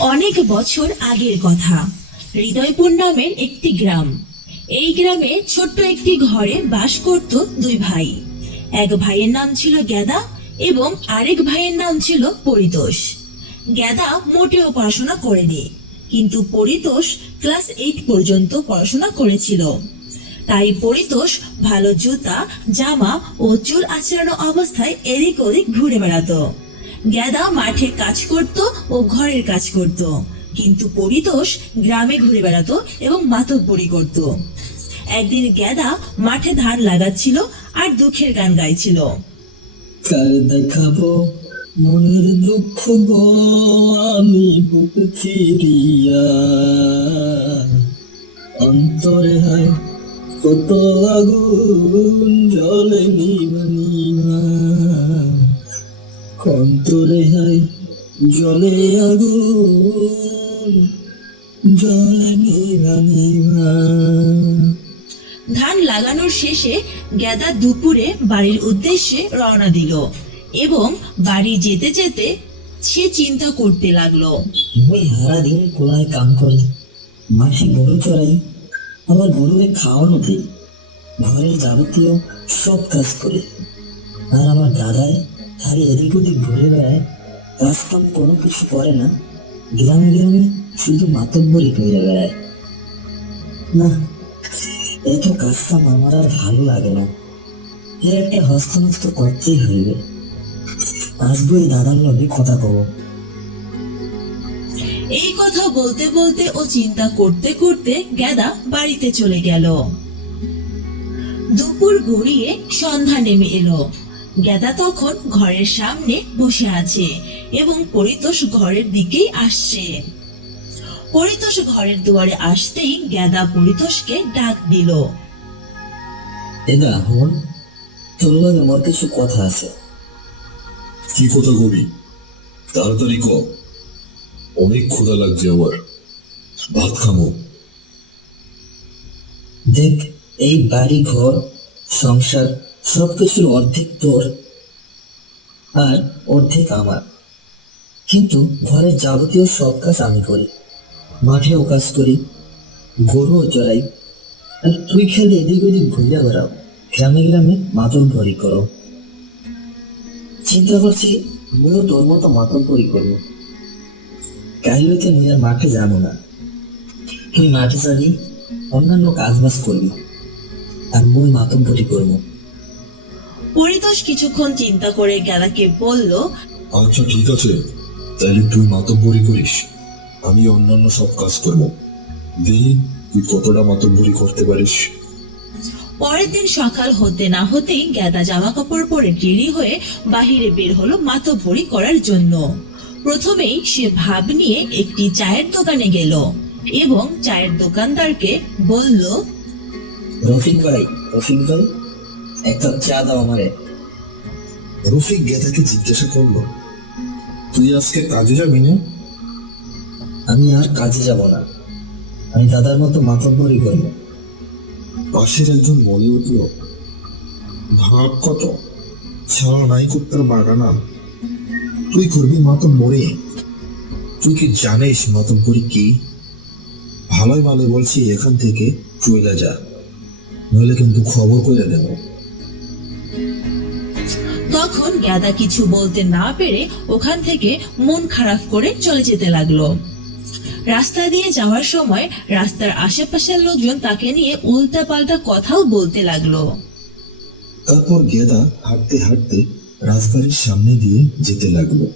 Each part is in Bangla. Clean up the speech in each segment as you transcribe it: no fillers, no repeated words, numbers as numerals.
অনেক বছর আগের কথা। হৃদয়পুর নামের একটি গ্রাম। এই গ্রামে ছোট্ট একটি ঘরে বাস করত দুই ভাই। এক ভাইয়ের নাম ছিল গেদা এবং আরেক ভাইয়ের নাম ছিল পরিতোষ। গেদা মোটেও পড়াশোনা করেনি, কিন্তু পরিতোষ ক্লাস 8 পর্যন্ত পড়াশোনা করেছিল। তাই পরিতোষ ভালো জুতা, জামা ও চুল আঁচড়ানো অবস্থায় এদিক ওদিক ঘুরে বেড়াতো। গেদা মাঠে কাজ করত ও ঘরের কাজ করত, কিন্তু পরিতোষ গ্রামে ঘুরে বেড়াতো এবং মাতব্বরি করত। একদিন গেদা মাঠে ধান লাগাচ্ছিল আর দুঃখের গান গাইছিল। কাল দেখাবো মনের দুঃখ গো, আমি বুক চিরিয়া অন্তরে হয় কত আগুন জলে নিভা নিভা, অন্তরে হয় জলে আগুন জলে নিভা নিভা। ধান লাগানোর শেষে গেদা দুপুরে বাড়ির উদ্দেশ্যে রওনা দিল এবং বাড়ি যেতে যেতে সে চিন্তা করতে লাগলো। ওই সারাদিন কোলায় কাম করি, মাঠে গরু চড়াই, আবার গরুকে খাওয়ানো দিই, ঘরের যাবতীয় সব কাজ করি। আর আমার দাদাই খালি এদিক ওদিক ঘুরে বেড়ায়, কাজ কাম কোনো কিছু করে না, গ্রামে গ্রামে শুধু মাতব্বরি করে বেড়ায়। না, এত কাজ কাম আমার আর ভালো লাগে না, এর একটা হস্তনস্ত করতেই হইবে। আসবো এই দাদার লগে কথা কব। এই কথা বলতে বলতে ও চিন্তা করতে করতে গেদা বাড়িতে চলে গেল। দুপুর গড়িয়ে সন্ধ্যা নেমে এলো। গেদা তখন ঘরের সামনে বসে আছে এবং পরিতোষ ঘরের দিকেই আসছে। পরিতোষ ঘরের দুয়ারে আসতেই গেদা পরিতোষকে ডাক দিল। এদা হন, তোর লগে আমার কিছু কথা আছে। কি কথা কবি? তাড়াতাড়ি ক, অনেক ক্ষুধা লাগছে আমার, ভাত খামো। দেখ, এই বাড়ি ঘর সংসার সবকিছুর অর্ধেক তোর আর অর্ধেক আমার, কিন্তু ঘরের যাবতীয় সব কাজ আমি করি, মাঠেও কাজ করি, গরুও চড়াই, আর তুই খালি এদিক ওদিক ঘুরে বেড়াও, গ্রামে গ্রামে মাতব্বরি করো। চিন্তা করছি আমিও তোর মতো মাতব্বরি করবো। কাল হইতে মুই আর মাঠে যাবো না, তুই মাঠে যাবি, অন্যান্য কাজ বাজ করবি, আর মুই মাতব্বরি করবো। পরিতোষ কিছুক্ষণ চিন্তা করে গেদাকে বলল, আচ্ছা ঠিক আছে, তাইলে তুই মাতব্বরি করিস, আমি অন্যান্য সব কাজ করবো। দেখি তুই কতটা মাতব্বরি করতে পারিস। পরের দিন সকাল হতে না হতেই গেদা জামা কাপড় পরে রেডি হয়ে বাহিরে বের হলো মাতব্বরি করার জন্য। প্রথমেই সে ভাব নিয়ে একটি চায়ের দোকানে গেল এবং চায়ের দোকানদারকে বলল, রফিক ভাই, রফিক ভাই, এক কাপ চা দাও আমারে। রফিক গেদাকে জিজ্ঞাসা করলো, তুই আজকে কাজে যাবি না? আমি আর কাজে যাব না, আমি দাদার মতো মাতব্বরি করবো। পাশের একজন বলে উঠল, ভাব কত, ছাড়া নাই কুত্তার বাগানা, তুই করবি মাতব্বরি? তুই কি জানিস মাতব্বরি কি? ভালোই ভালো বলছি, এখান থেকে চলে যা, নইলে কিন্তু খবর করে দেব। তখন গেদা কিছু বলতে না পেরে ওখান থেকে মন খারাপ করে চলে যেতে লাগলো। রাস্তা দিয়ে যাওয়ার সময় রাস্তার আশেপাশের লোকজন তাকে নিয়ে উল্টা পাল্টা কথাও বলতে লাগলো। তারপর গেদা হাঁটতে হাঁটতে রাজবাড়ির সামনে দিয়ে যেতে লাগলো।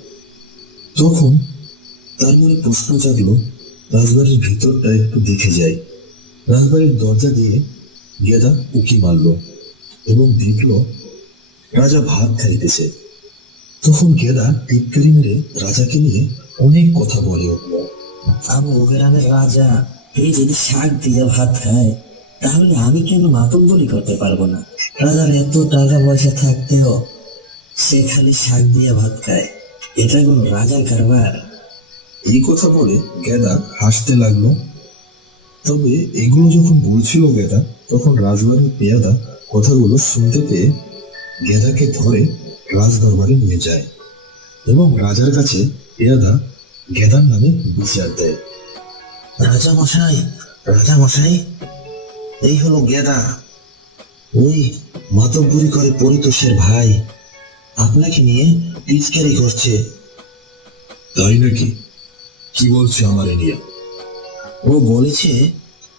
তখন তার মনে প্রশ্ন জাগলো, রাজবাড়ির ভিতরটা একটু দেখে যায়। রাজবাড়ির দরজা দিয়ে গেদা উঁকি মারল এবং দেখলো রাজা ভাত খাইতেছে। তখন গেদা টিপকারি মেরে রাজাকে নিয়ে অনেক কথা বলে উঠল। আবু গ্রামের রাজা এই যদি শাক দিয়ে ভাত খায়, তাহলে আমি কেন মাতব্বরি করতে পারবো না? রাজার এত টাকা পয়সা থাকতেও সে খালি শাক দিয়ে ভাত খায়, এটা কোনো রাজার কারবার? এই কথা বলে গেদা হাসতে লাগলো। তবে এগুলো যখন বলছিল গেদা, তখন রাজবাড়ির পেয়াদা কথাগুলো শুনতে পেয়ে গেদাকে ধরে রাজদরবারে নিয়ে যায় এবং রাজার কাছে পেয়াদা গেদার নামে বিচার দেয়। রাজা মশাই, রাজা মশাই, এই হলো গেদা, ওই মাতব্বরি করে পরিতোষের ভাই, আপনাকে নিয়ে পিচকারি করছে। তাই নাকি? কি বলছে আমার নিয়া? ও বলেছে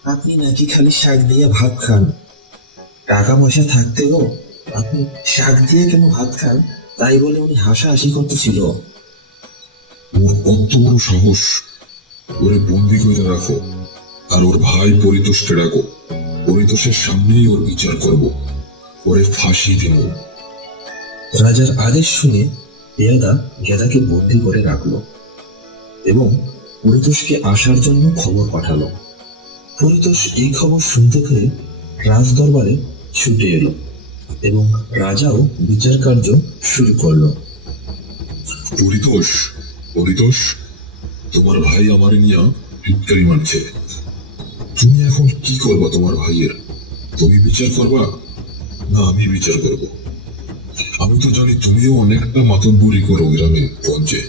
আপনি নাকি খালি শাক দিয়ে ভাত খান, টাকা পয়সা থাকতেও আপনি শাক দিয়ে কেন ভাত খান, তাই বলে উনি হাসাহাসি করতেছিল। ওর কত বড় সাহস! ওরে বন্দি করে রাখো, আর ওর ভাই পরিতোষকে ডাকো। পরিতোষের সামনেই ওর বিচার করব, ওরে ফাঁসি দেব। রাজার আদেশ শুনে পেয়াদা গেদাকে বন্দি করে রাখলো এবং পরিতোষকে আসার জন্য খবর পাঠালো। পরিতোষ এই খবর শুনতে পেরে রাজ দরবারে ছুটে এলো এবং রাজাও বিচার কার্য শুরু করলো। পরিতোষ, পরিতোষ, তোমার ভাই আমার নিয়া টিটকারি মারছে। তুমি এখন কি করবা তোমার ভাইয়ের? তুমি বিচার করবা না আমি বিচার করব? আমি তো জানি তুমিও অনেকটা মাতব্বরি করো গ্রামে পঞ্চে,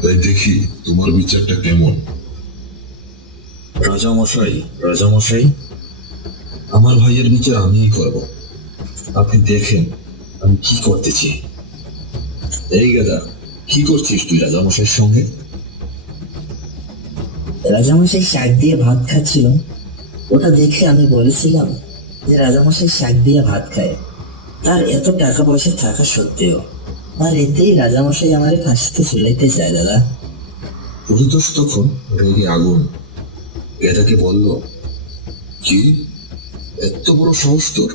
তাই দেখি তোমার বিচারটা কেমন। রাজামশাই, রাজামশাই, আমার ভাইয়ের বিচার আমিই করব। আপনি দেখেন আমি কি করতেছি। এই গাদা, কি করছিস তুই রাজামশাইয়ের সঙ্গে? রাজামশাই শাক দিয়ে ভাত খাচ্ছিল, ওটা দেখে আমি বলেছিলাম যে রাজামশাই শাক দিয়ে ভাত খায়, তার এত টাকা পয়সা থাকা সত্ত্বেও, আর এতেই রাজামশাই আমার ফাঁসিতে ঝুলাইতে চায়। দাদা, পরিতোষ তখন রেগে আগুন। গেদাকে বলল, কি এত বড় সাহস তোর?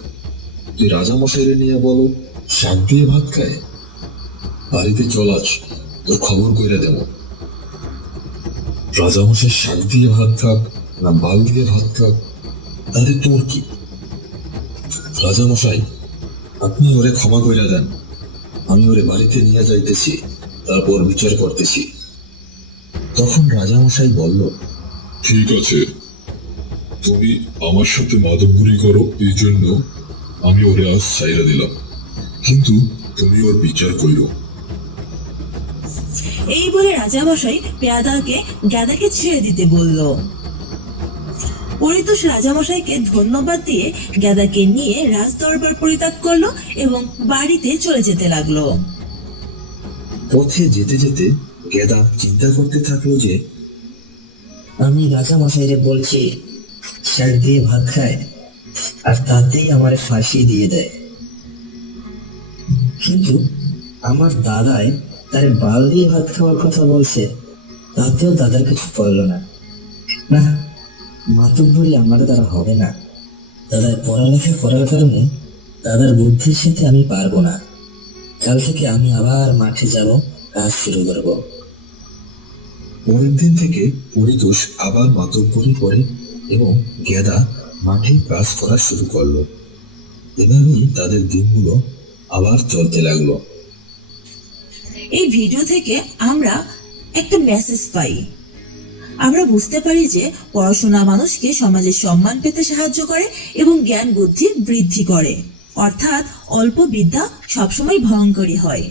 তুই রাজামশাইরে নিয়ে বলো শাক দিয়ে ভাত খায়? বাড়িতে চল আজ, তোর খবর কইরা দেব। রাজামশাই শাক দিয়ে ভাত খাক না বাল দিয়ে ভাত খাক, তাহলে তোর কি? রাজামশাই, আপনি ওরে ক্ষমা কইরা দেন, আমি ওরে বাড়িতে নিয়ে যাইতেছি, তারপর বিচার করতেছি। তখন রাজামশাই বলল, ঠিক আছে, তুমি আমার সাথে মাদকগুরি করো, এই জন্য আমি ওরে আজ ছাইরা দিলাম, কিন্তু তুমি ওর বিচার কইরো। এই বলে রাজামশাই পেয়াদাকে গেদাকে ছেড়ে দিতে বলল। পরিতোষ রাজামশাইকে ধন্যবাদ দিয়ে গেদাকে নিয়ে রাজ দরবার পরিত্যাগ করলো এবং বাড়িতে চলে যেতে লাগলো। পথে যেতে যেতে গেদা চিন্তা করতে থাকলো যে আমি রাজামশাইরে বলছি শাক দিয়ে ভাত খায়, আর তাতেই আমার ফাঁসি দিয়ে দেয়, কিন্তু আমার দাদাই তার বাল দিয়ে ভাত খাওয়ার কথা বলছে, তাতেও দাদার কিছু করলো না। না, মাতব্বরি আমার দ্বারা হবে না। দাদার পড়ালেখা করার কারণে দাদার বুদ্ধির সাথে আমি পারবো না। কাল থেকে আমি আবার মাঠে যাব, কাজ শুরু করবো। পরের দিন থেকে পরিতোষ আবার মাতব্বরি করে এবং গেদা মাঠে কাজ করা শুরু করলো। এভাবেই তাদের দিনগুলো আবার চলতে লাগলো। এই ভিডিও থেকে আমরা একটা মেসেজ পাই। আমরা বুঝতে পারি যে পড়াশোনা মানুষকে সমাজে সম্মান পেতে সাহায্য করে এবং জ্ঞান বুদ্ধি বৃদ্ধি করে, অর্থাৎ অল্প বিদ্যা সবসময় ভয়ঙ্করী হয়।